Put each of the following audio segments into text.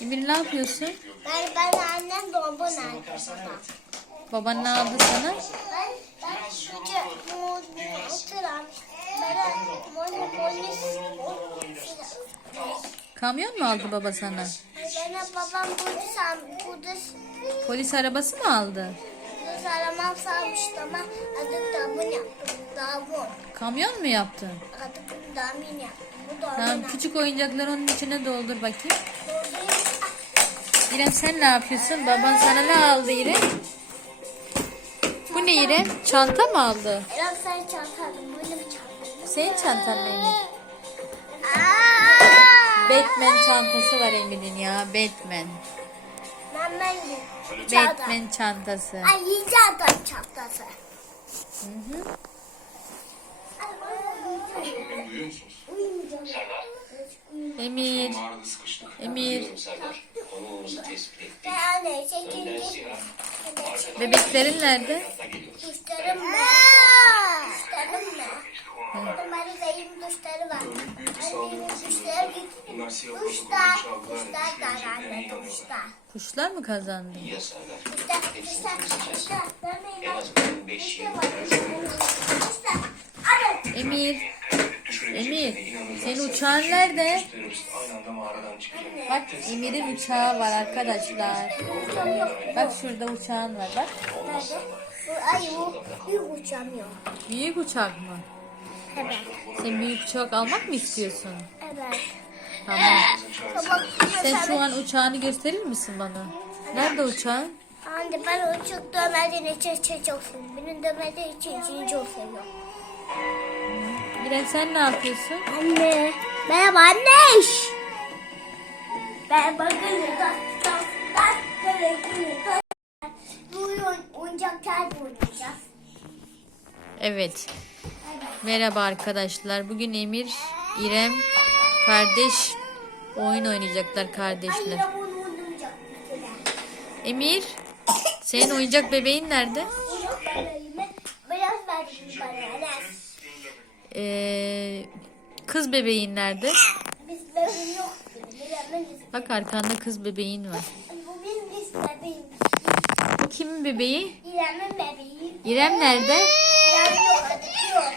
Emir ne yapıyorsun? Ben, ben annem dolabın aldım baba. Baban ne aldı sana? Ben, ben muz oturan. Ben monopolis. Kamyon mu aldı baba sana? Bana babam burada sam, burada Polis arabası mı aldı? burada aramam salmıştı ama adık damın yaptım. Damın. Kamyon mu yaptın? Adık damın yaptım. Bu damın Tamam küçük oyuncakları onun içine doldur bakayım. İrem sen ne yapıyorsun? Baban sana ne aldı İrem? Bu ne İrem? Çanta mı aldı? Eren sen çantanın böyle bir çanta. Senin çantan mı Emir? Batman çantası var Emir'in ya. Batman. Batman çantası. Ay adam çantası. Hı hı. Emir. Emir. Bebeklerin nerede? Duşlarım ne? Duşlarım ne? Bunların benim duşları var. Duşlar. Duşlar anne inanıyorlar. duşlar. Kuşlar mı kazandı? ya Serdar. Duşlar. Duşlar. Duşlar. Ben En benim azından 5 yıl. duşlar. Anne. Emir. Emir. Senin uçağın nerede? Bak Emir'in uçağı var arkadaşlar. Bak şurada uçağın var bak. Nerede? Bu, ay bu büyük uçamıyor. Büyük uçak mı? Evet. Sen büyük uçak almak mı istiyorsun? Evet. Tamam. Sen şu an uçağını gösterir misin bana? Nerede uçağın? Anne ben uçuk dövmediğin için için çok seviyorum. Benim dövmediği için için çok seviyorum. İrem sen ne yapıyorsun? Anne. Merhaba anne. Ben da Bu oyun oyuncaklar oynayacağız. Evet. Merhaba arkadaşlar. Bugün Emir, İrem kardeş oyun oynayacaklar kardeşler. Emir, senin oyuncak bebeğin nerede? Oyuncak biraz verdim bana. Ee, kız bebeğin nerede? Bak arkanda kız bebeğin var. Bu benim biz bebeğim. Bu kimin bebeği? İrem'in bebeği. İrem nerede? İrem yok.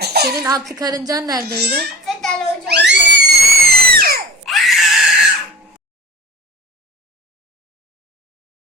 Senin atlı karıncan nerede İrem?